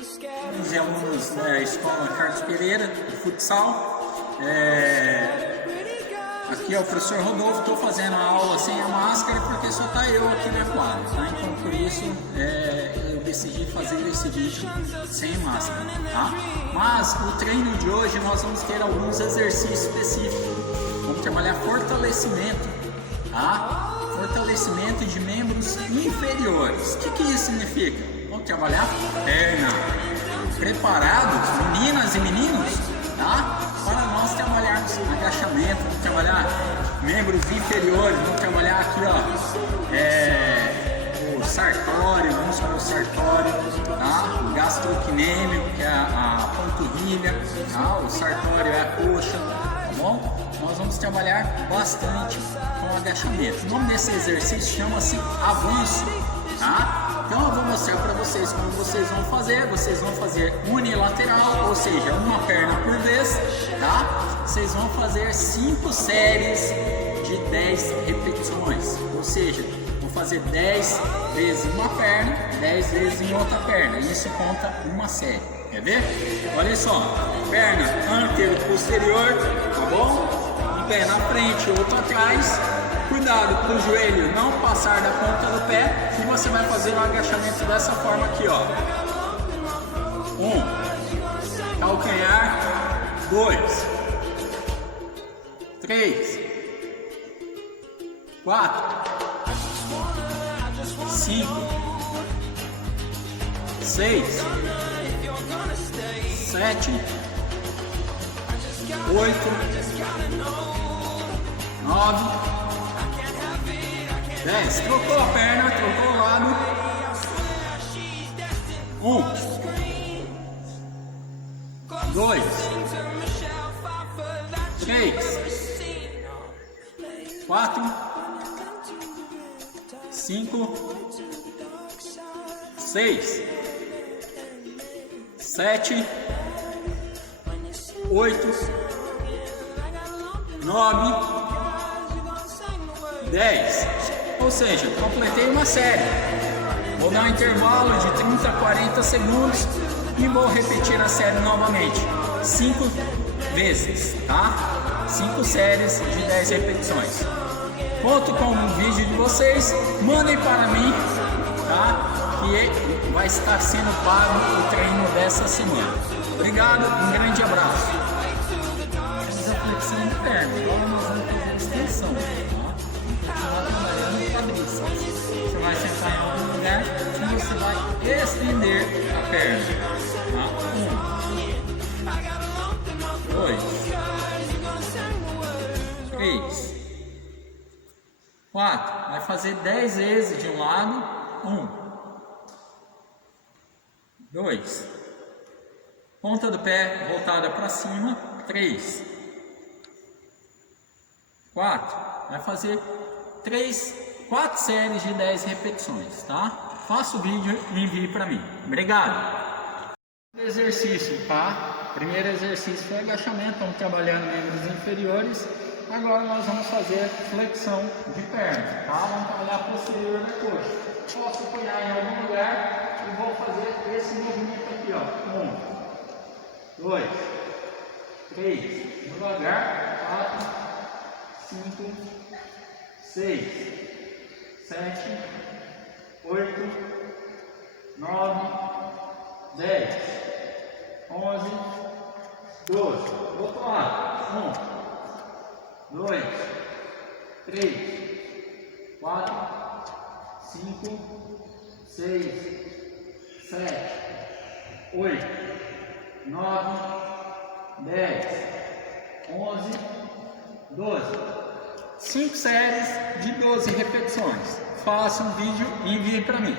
Os alunos da Escola Carlos Pereira, de futsal. Aqui é o professor Rodolfo, estou fazendo a aula sem a máscara porque só está eu aqui na quadra, tá? Então por isso eu decidi fazer esse vídeo sem máscara, tá? Mas o treino de hoje nós vamos ter alguns exercícios específicos. Vamos trabalhar fortalecimento, tá? Fortalecimento de membros inferiores. O que isso significa? Vamos trabalhar perna. Preparados, meninas e meninos, tá? Para nós trabalharmos agachamento, vamos trabalhar membros inferiores, vamos trabalhar aqui, ó, o sartório, vamos para o sartório, tá? O gastrocnêmio, que é a panturrilha, tá? O sartório é a coxa, tá bom? Nós vamos trabalhar bastante com agachamento. O nome desse exercício chama-se avanço, tá? Então eu vou mostrar para vocês como vocês vão fazer. Vocês vão fazer unilateral, ou seja, uma perna por vez, tá? Vocês vão fazer 5 séries de 10 repetições, ou seja, vou fazer 10 vezes em uma perna, 10 vezes em outra perna. Isso conta uma série. Quer ver? Olha só, perna antero-posterior, tá bom? Um pé na frente, outro atrás. Cuidado para o joelho não passar da ponta do pé e você vai fazer um agachamento dessa forma aqui, ó. 1, calcanhar, 2, 3, 4, 5, 6, 7, 8, 9, 10. Trocou a perna, trocou o lado. 1, 2, 3, 4, 5, 6, 7, 8, 9, 10. Ou seja, completei uma série. Vou dar um intervalo de 30 a 40 segundos e vou repetir a série novamente 5 vezes, tá? 5 séries de 10 repetições. Conto com um vídeo de vocês, mandem para mim, tá? Que vai estar sendo pago o treino dessa semana. Obrigado, um grande abraço. Essa flexão de perna, agora nós vamos fazer extensão, tá? Você vai sentar em algum lugar e você vai estender a perna, tá? 1, 2, 3, 4, vai fazer 10 vezes de um lado. 1, 2, ponta do pé voltada para cima. 3, 4, vai fazer 4 séries de 10 repetições, tá? Faça o vídeo e envie para mim. Obrigado! Exercício, tá? Primeiro exercício foi agachamento, estamos trabalhando membros inferiores. Agora nós vamos fazer flexão de perna, tá? Vamos trabalhar a posterior da coxa. Posso apoiar em algum lugar e vou fazer esse movimento aqui, ó. 1, 2, 3, devagar, 4, 5, 6, 7, 8, 9, 10, 11, 12. Do outro lado. 1, 2, 3, 4, 5, 6, 7, 8, 9, 10, 11, 12. 5 séries de 12 repetições. Faça um vídeo e envie para mim.